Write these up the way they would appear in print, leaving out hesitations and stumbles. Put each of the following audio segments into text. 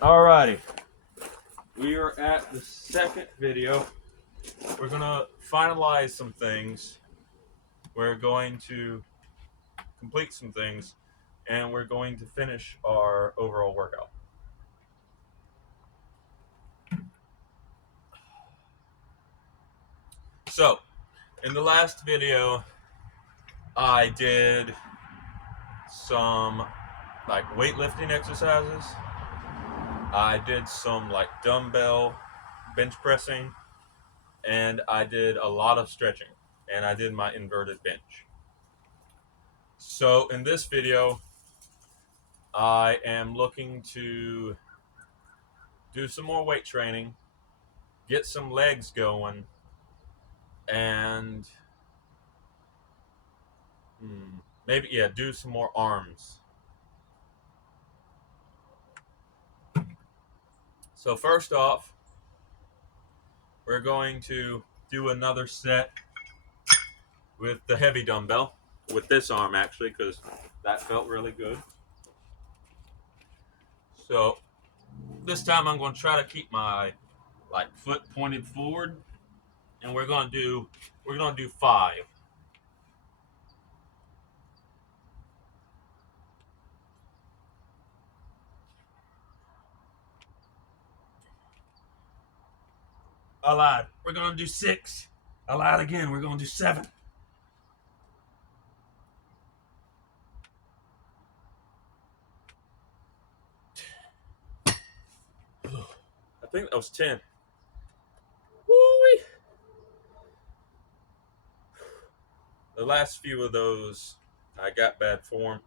Alrighty, we are at the second video. We're gonna finalize some things. We're going to complete some things, and we're going to finish our overall workout. So, in the last video, I did some like weightlifting exercises. I did some like dumbbell bench pressing, and I did a lot of stretching, and I did my inverted bench. So in this video, I am looking to do some more weight training, get some legs going, and maybe, do some more arms. So first off, we're going to do another set with the heavy dumbbell, with this arm actually, because that felt really good. So this time I'm going to try to keep my foot pointed forward, and we're going to do 5. I lied. We're going to do 6. I lied again. We're going to do 7. I think that was 10. Woo-wee. The last few of those, I got bad form,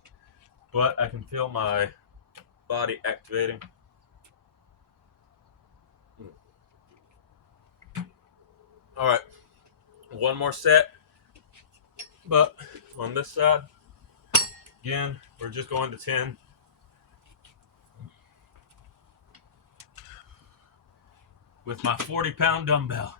but I can feel my body activating. All right, one more set, but on this side, again, we're just going to 10. With my 40-pound dumbbell.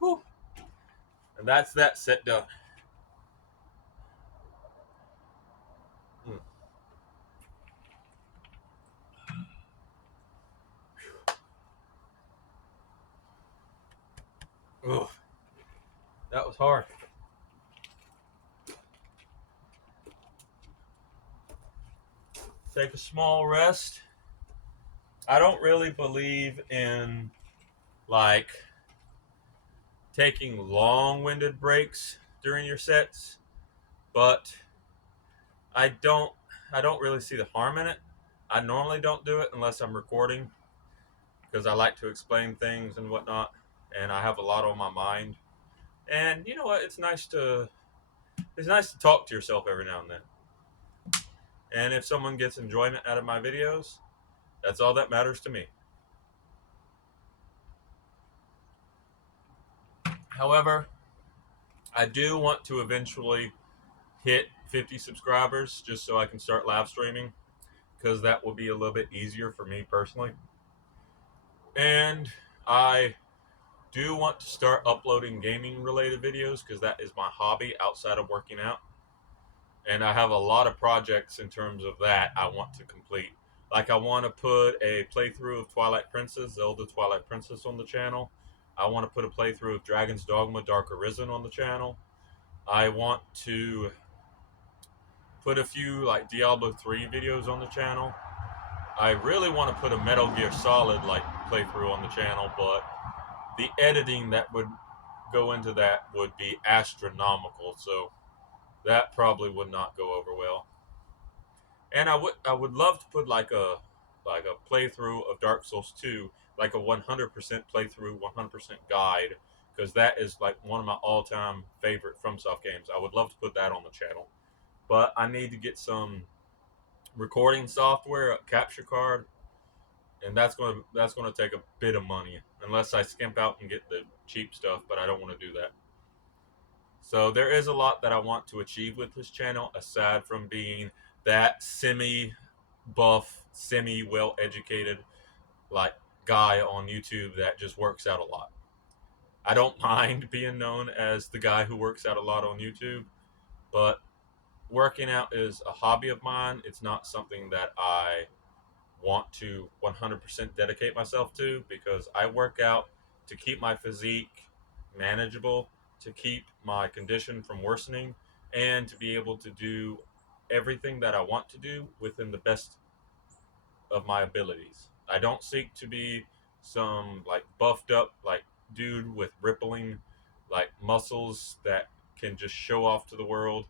Whew. And that's that set done. Ugh. That was hard. Take a small rest. I don't really believe in taking long-winded breaks during your sets, but I don't really see the harm in it. I normally don't do it unless I'm recording, because I like to explain things and whatnot, and I have a lot on my mind. And you know what? It's nice to talk to yourself every now and then. And if someone gets enjoyment out of my videos, that's all that matters to me. However, I do want to eventually hit 50 subscribers just so I can start live streaming, because that will be a little bit easier for me personally. And I do want to start uploading gaming related videos, because that is my hobby outside of working out. And I have a lot of projects in terms of that I want to complete. Like, I want to put a playthrough of Twilight Princess, Zelda Twilight Princess, on the channel. I want to put a playthrough of Dragon's Dogma Dark Arisen on the channel. I want to put a few Diablo 3 videos on the channel. I really want to put a Metal Gear Solid playthrough on the channel, but the editing that would go into that would be astronomical, so that probably would not go over well. And I would love to put a playthrough of Dark Souls 2, like a 100% playthrough, 100% guide, because that is one of my all-time favorite FromSoft games. I would love to put that on the channel, but I need to get some recording software, a capture card, and that's gonna take a bit of money unless I skimp out and get the cheap stuff. But I don't want to do that. So there is a lot that I want to achieve with this channel, aside from being that semi buff, semi well educated like guy on YouTube that just works out a lot. I don't mind being known as the guy who works out a lot on YouTube, but working out is a hobby of mine. It's not something that I want to 100% dedicate myself to, because I work out to keep my physique manageable, to keep my condition from worsening, and to be able to do everything that I want to do within the best of my abilities. I don't seek to be some like buffed up like dude with rippling like muscles that can just show off to the world.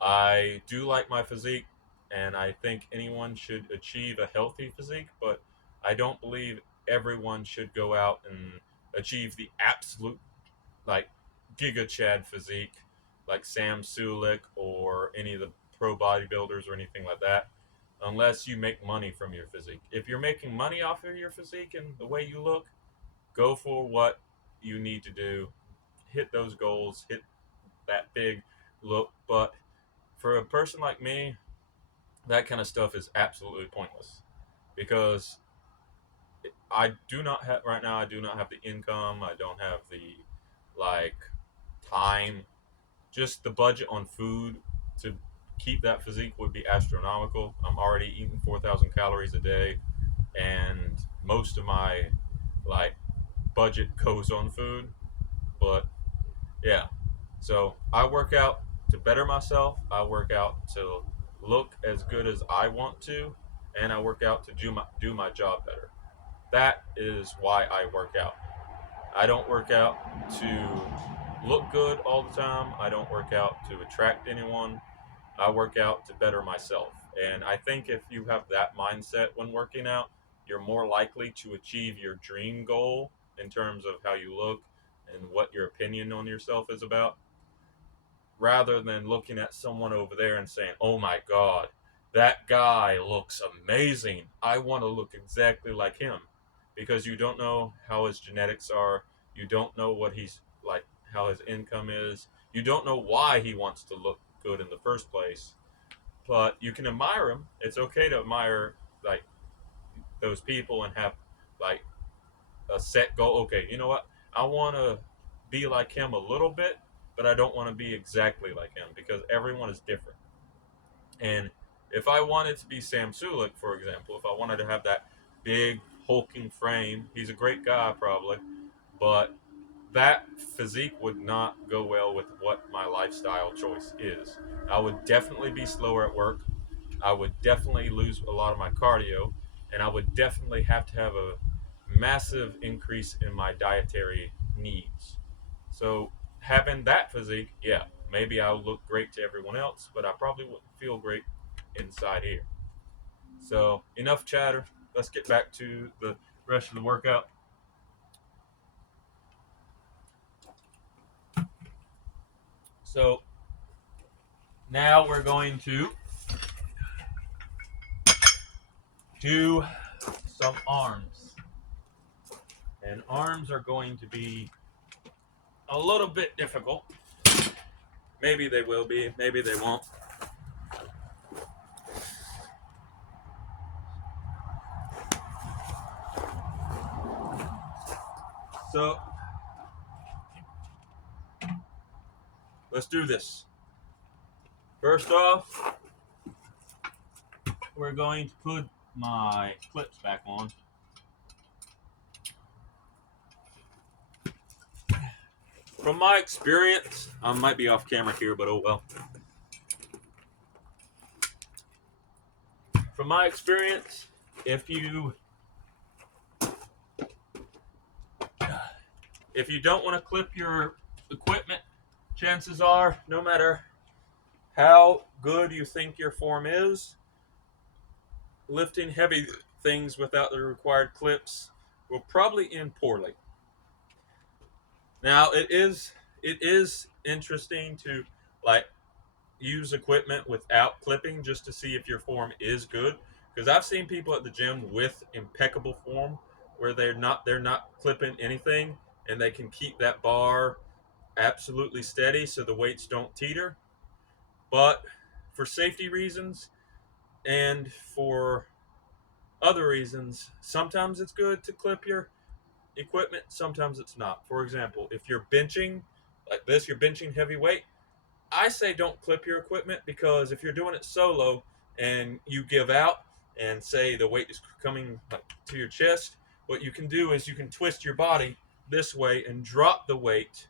I do like my physique, and I think anyone should achieve a healthy physique, but I don't believe everyone should go out and achieve the absolute like Giga Chad physique like Sam Sulek or any of the pro bodybuilders or anything like that, unless you make money from your physique. If you're making money off of your physique and the way you look, go for what you need to do. Hit those goals, hit that big look. But for a person like me, that kind of stuff is absolutely pointless, because I do not have right now. I do not have the income. I don't have the like time. Just the budget on food to keep that physique would be astronomical. I'm already eating 4,000 calories a day, and most of my like budget goes on food. But yeah, so I work out to better myself. I work out to look as good as I want to, and I work out to do my job better. That is why I work out. I don't work out to look good all the time. I don't work out to attract anyone. I work out to better myself. And I think if you have that mindset when working out, you're more likely to achieve your dream goal in terms of how you look and what your opinion on yourself is about, rather than looking at someone over there and saying, oh my God, that guy looks amazing. I want to look exactly like him. Because you don't know how his genetics are. You don't know what he's like, how his income is. You don't know why he wants to look good in the first place. But you can admire him. It's okay to admire like those people and have like a set goal. Okay, you know what? I want to be like him a little bit, but I don't want to be exactly like him, because everyone is different. And if I wanted to be Sam Sulek, for example, if I wanted to have that big hulking frame, he's a great guy probably, but that physique would not go well with what my lifestyle choice is. I would definitely be slower at work. I would definitely lose a lot of my cardio, and I would definitely have to have a massive increase in my dietary needs. So having that physique, yeah, maybe I would look great to everyone else, but I probably wouldn't feel great inside here. So enough chatter. Let's get back to the rest of the workout. So now we're going to do some arms. And arms are going to be a little bit difficult. Maybe they will be, maybe they won't. So let's do this. First off, we're going to put my clips back on. From my experience, I might be off camera here, but oh well. From my experience, if you don't want to clip your equipment, chances are, no matter how good you think your form is, lifting heavy things without the required clips will probably end poorly. Now it is interesting to like use equipment without clipping just to see if your form is good, because I've seen people at the gym with impeccable form where they're not clipping anything, and they can keep that bar absolutely steady so the weights don't teeter. But for safety reasons and for other reasons, sometimes it's good to clip your equipment, sometimes it's not. For example, if you're benching like this, you're benching heavy weight, I say don't clip your equipment, because if you're doing it solo and you give out and say the weight is coming like to your chest, what you can do is you can twist your body this way and drop the weight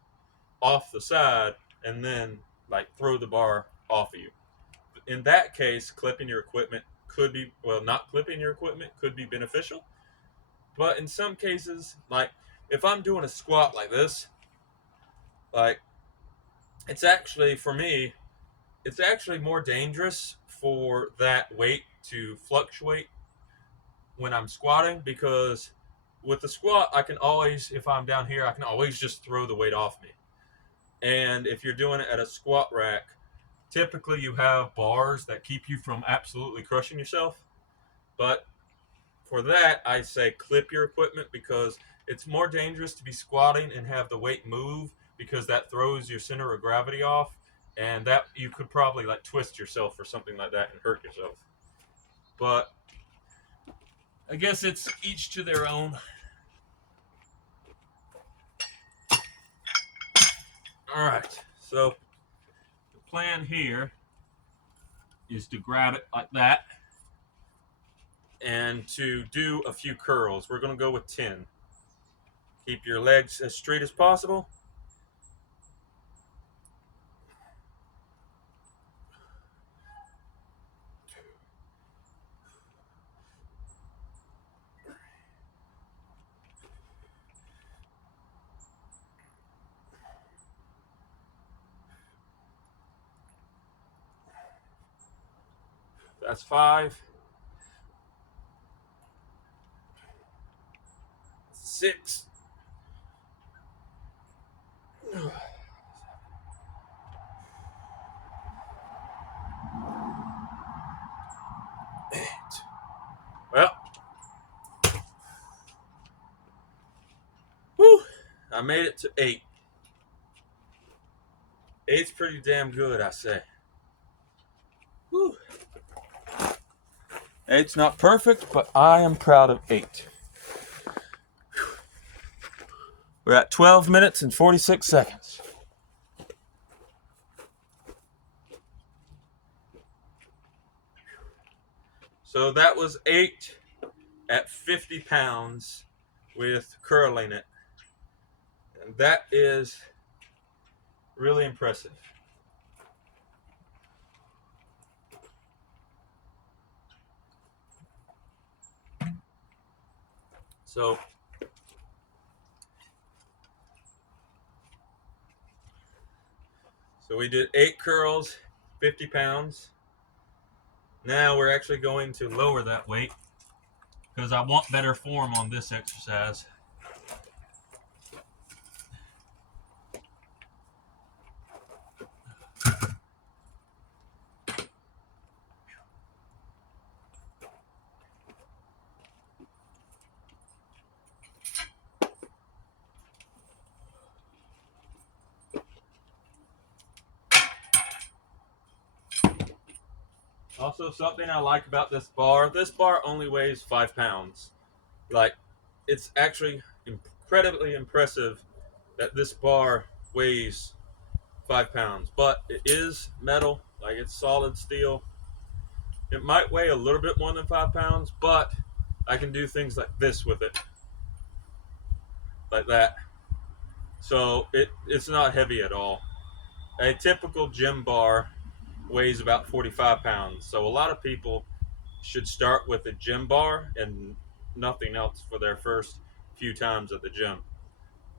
off the side and then like throw the bar off of you. In that case, clipping your equipment could be, well, not clipping your equipment could be beneficial. But in some cases, like if I'm doing a squat like this, like it's actually, for me, it's actually more dangerous for that weight to fluctuate when I'm squatting, because with the squat, I can always, if I'm down here, I can always just throw the weight off me. And if you're doing it at a squat rack, typically you have bars that keep you from absolutely crushing yourself. But for that, I say clip your equipment, because it's more dangerous to be squatting and have the weight move, because that throws your center of gravity off, and that you could probably like twist yourself or something like that and hurt yourself. But I guess it's each to their own. All right, so the plan here is to grab it like that and to do a few curls. We're going to go with 10. Keep your legs as straight as possible. That's 5. 6. 8. Well, whew, I made it to 8. 8's pretty damn good, I say. Whew. 8's not perfect, but I am proud of 8. We're at 12 minutes and 46 seconds. So that was 8 at 50 pounds with curling it. And that is really impressive. So we did 8 curls, 50 pounds. Now we're actually going to lower that weight, because I want better form on this exercise. Also, something I like about this bar only weighs 5 pounds. Like, it's actually incredibly impressive that this bar weighs 5 pounds, but it is metal, like it's solid steel. It might weigh a little bit more than 5 pounds, but I can do things like this with it, like that. So it's not heavy at all. A typical gym bar weighs about 45 pounds. So a lot of people should start with a gym bar and nothing else for their first few times at the gym.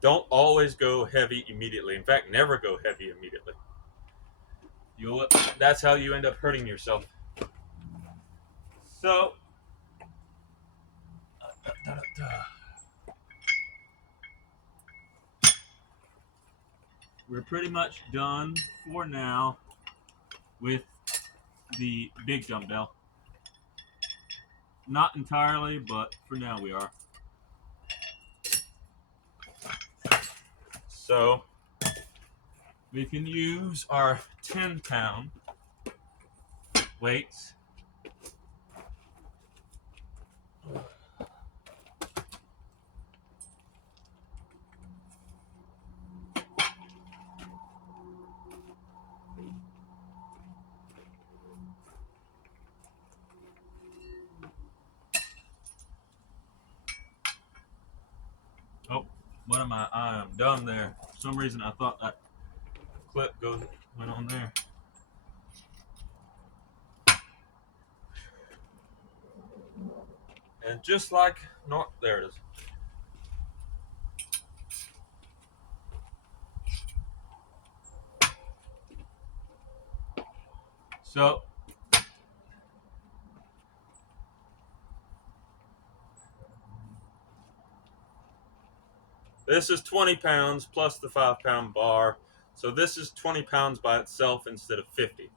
Don't always go heavy immediately. In fact, never go heavy immediately. That's how you end up hurting yourself. So, we're pretty much done for now with the big dumbbell. Not entirely, but for now we are. So we can use our 10-pound weights. Oh, what am I? I am done there. For some reason, I thought that clip went on there. And just like there it is. So this is 20 pounds plus the 5-pound bar. So this is 20 pounds by itself instead of 50.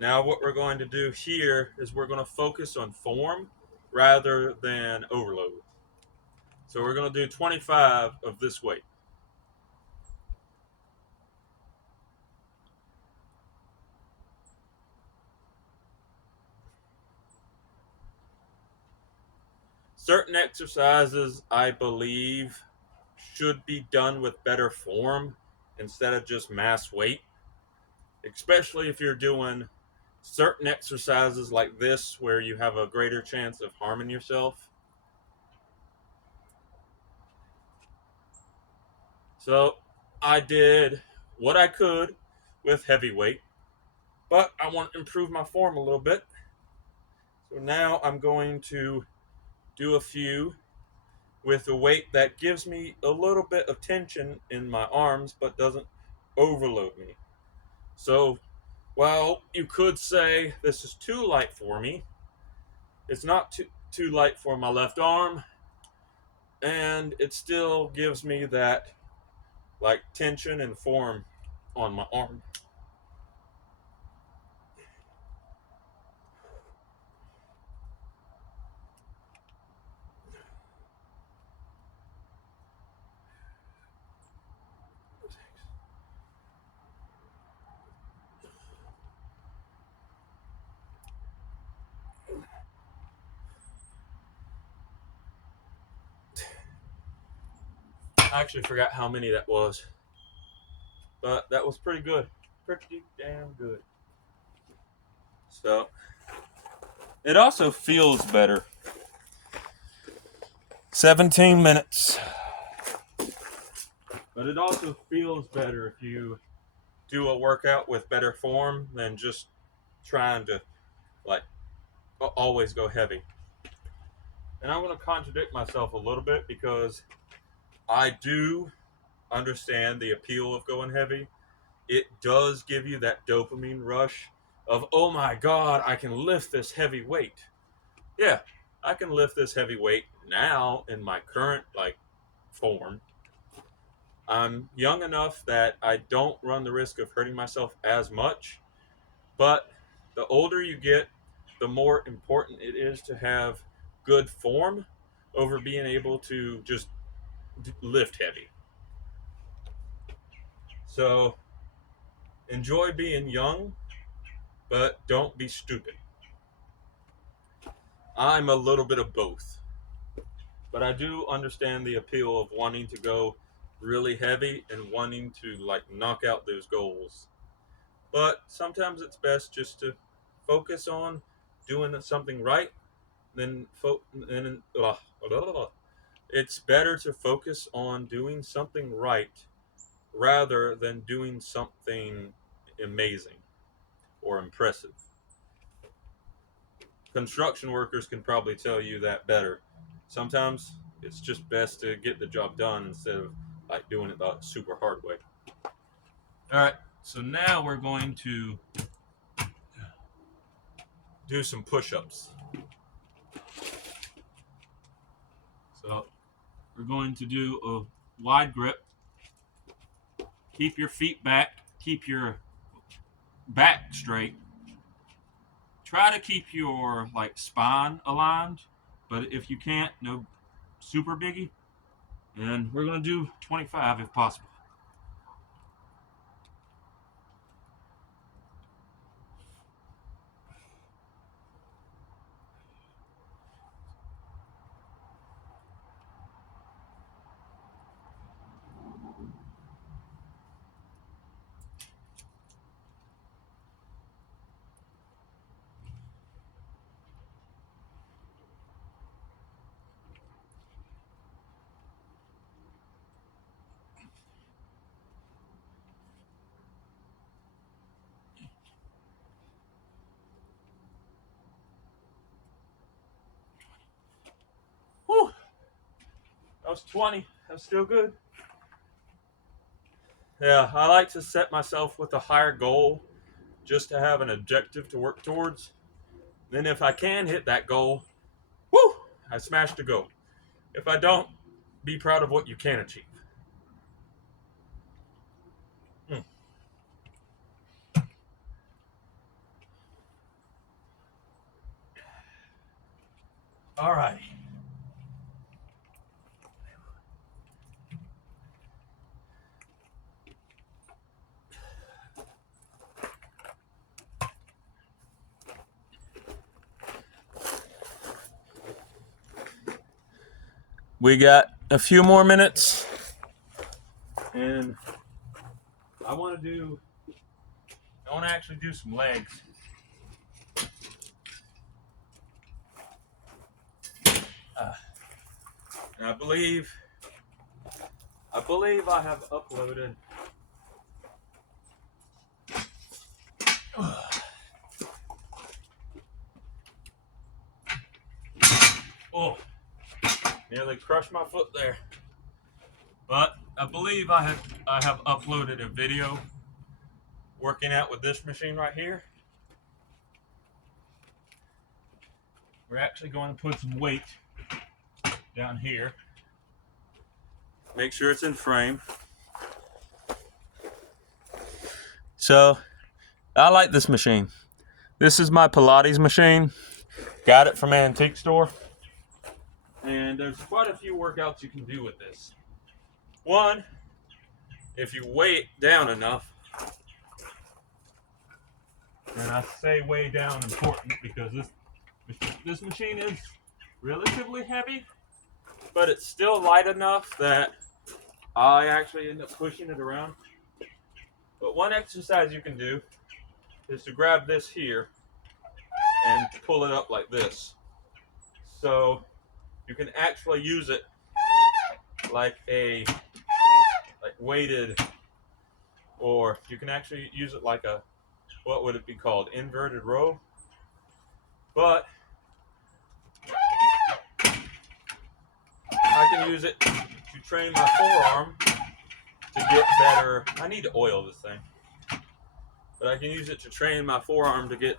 Now what we're going to do here is we're going to focus on form rather than overload. So we're going to do 25 of this weight. Certain exercises, I believe, should be done with better form instead of just mass weight, especially if you're doing certain exercises like this where you have a greater chance of harming yourself. So I did what I could with heavy weight, but I want to improve my form a little bit. So now I'm going to do a few with a weight that gives me a little bit of tension in my arms but doesn't overload me. So while you could say this is too light for me, it's not too light for my left arm, and it still gives me that like tension and form on my arm. I actually forgot how many that was, but that was pretty good. Pretty damn good. So it also feels better. 17 minutes. But it also feels better if you do a workout with better form than just trying to like always go heavy. And I'm going to contradict myself a little bit because I do understand the appeal of going heavy. It does give you that dopamine rush of, oh my God, I can lift this heavy weight. Yeah, I can lift this heavy weight now in my current form. I'm young enough that I don't run the risk of hurting myself as much, but the older you get, the more important it is to have good form over being able to just lift heavy. So enjoy being young, but don't be stupid. I'm a little bit of both, but I do understand the appeal of wanting to go really heavy and wanting to knock out those goals. But sometimes it's best just to focus on doing something right. It's better to focus on doing something right rather than doing something amazing or impressive. Construction workers can probably tell you that better. Sometimes it's just best to get the job done instead of doing it the super hard way. All right, so now we're going to do some push-ups. So we're going to do a wide grip. Keep your feet back. Keep your back straight. try to keep your like spine aligned, but if you can't, no super biggie. And we're gonna do 25 if possible. Whew. That was 20. That's still good. Yeah, I like to set myself with a higher goal just to have an objective to work towards. Then if I can hit that goal, whoo, I smashed a goal. If I don't, be proud of what you can achieve. Mm. All right. We got a few more minutes, and I want to actually do some legs. And I believe I have uploaded. Oh, nearly crushed my foot there. But I believe I have uploaded a video working out with this machine right here. We're actually going to put some weight down here. Make sure it's in frame. So, I like this machine. This is my Pilates machine. Got it from an antique store. And there's quite a few workouts you can do with this. One, if you weigh it down enough, and I say weigh down important because this machine is relatively heavy, but it's still light enough that I actually end up pushing it around. But one exercise you can do is to grab this here and pull it up like this. So you can actually use it like weighted, or you can actually use it like a, what would it be called, inverted row. But I can use it to train my forearm to get better. I need to oil this thing, but I can use it to train my forearm to get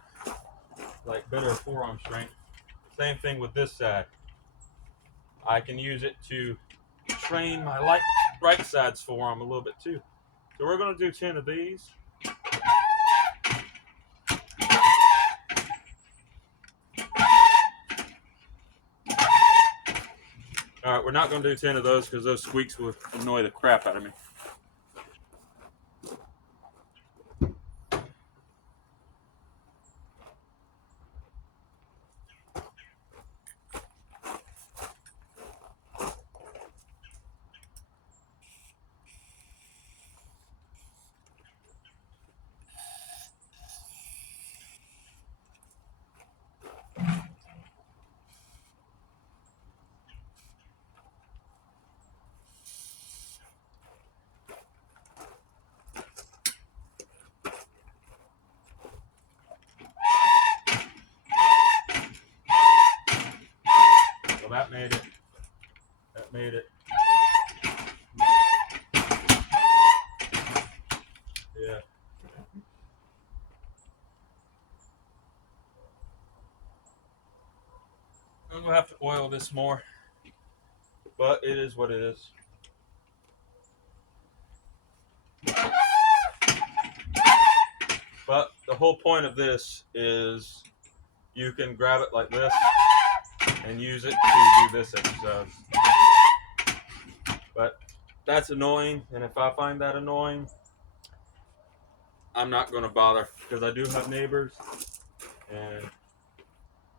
like better forearm strength. Same thing with this side. I can use it to train my right side's forearm a little bit too. So we're going to do 10 of these. All right, we're not going to do 10 of those because those squeaks will annoy the crap out of me. So that made it. That made it. Yeah. I'm going to have to oil this more, but it is what it is. But the whole point of this is you can grab it like this and use it to do this exercise. But that's annoying, and if I find that annoying, I'm not going to bother, because I do have neighbors, and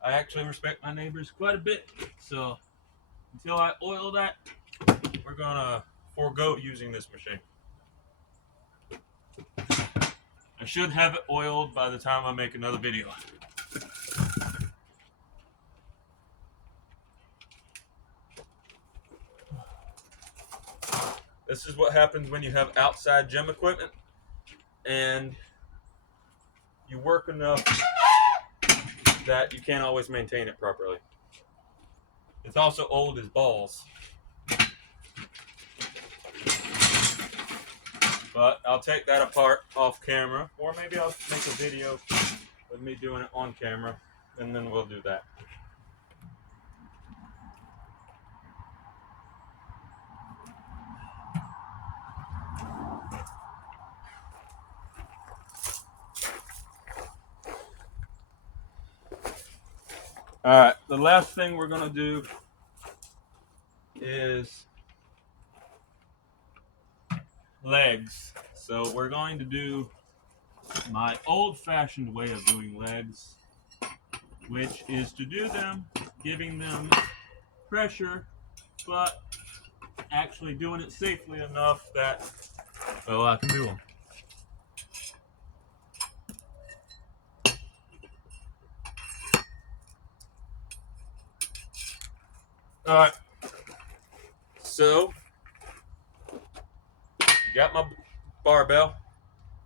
I actually respect my neighbors quite a bit. So until I oil that, we're going to forego using this machine. I should have it oiled by the time I make another video. This is what happens when you have outside gym equipment and you work enough that you can't always maintain it properly. It's also old as balls. But I'll take that apart off camera, or maybe I'll make a video with me doing it on camera, and then we'll do that. Alright, the last thing we're going to do is legs. So we're going to do my old-fashioned way of doing legs, which is to do them, giving them pressure, but actually doing it safely enough that, well, I can do them. Alright, so got my barbell.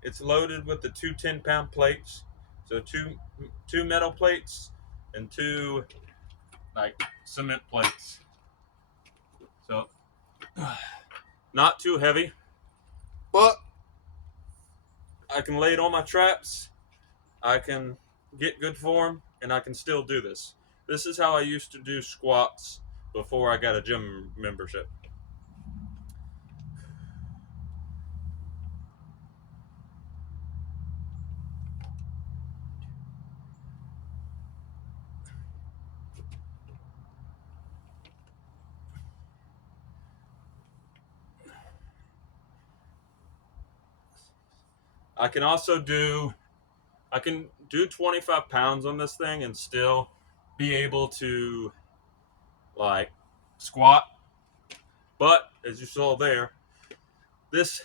It's loaded with the two 10-pound plates. So two metal plates and two like cement plates. So not too heavy, but I can lay it on my traps. I can get good form, and I can still do this. This is how I used to do squats before I got a gym membership. I can do 25 pounds on this thing and still be able to like squat. But as you saw there, this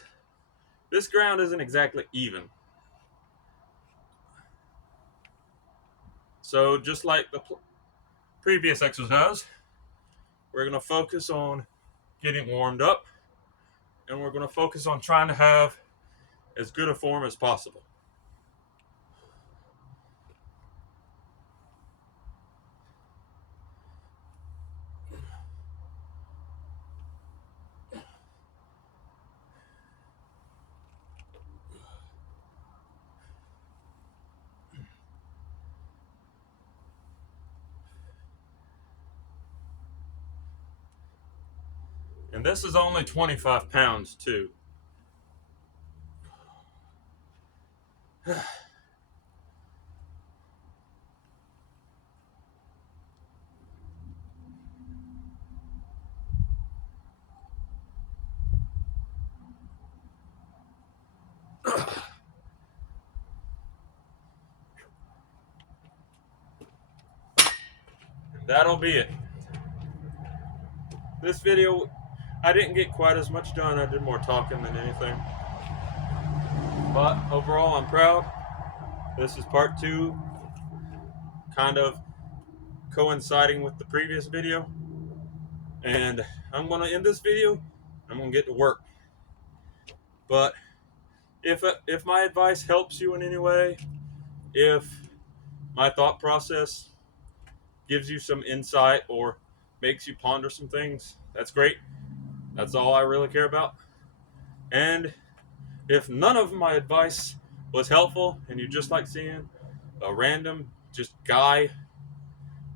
ground isn't exactly even. So just like the previous exercise, we're going to focus on getting warmed up, and we're going to focus on trying to have as good a form as possible. And this is only 25 pounds too. That'll be it. This video, I didn't get quite as much done. I did more talking than anything. But overall, I'm proud. This is part 2, kind of coinciding with the previous video. And I'm going to end this video. I'm going to get to work. But if my advice helps you in any way, if my thought process gives you some insight or makes you ponder some things, that's great. That's all I really care about. And if none of my advice was helpful and you just like seeing a random just guy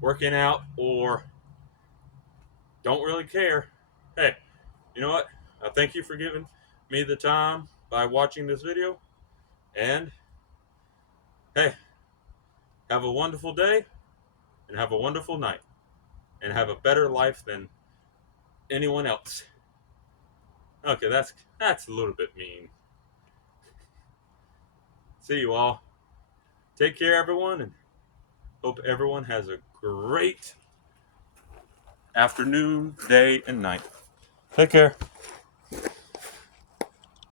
working out or don't really care, hey, you know what? I thank you for giving me the time by watching this video. And hey, have a wonderful day. and have a wonderful night and have a better life than anyone else. Okay, that's a little bit mean. See you all. Take care, everyone, and hope everyone has a great afternoon, day, and night. Take care.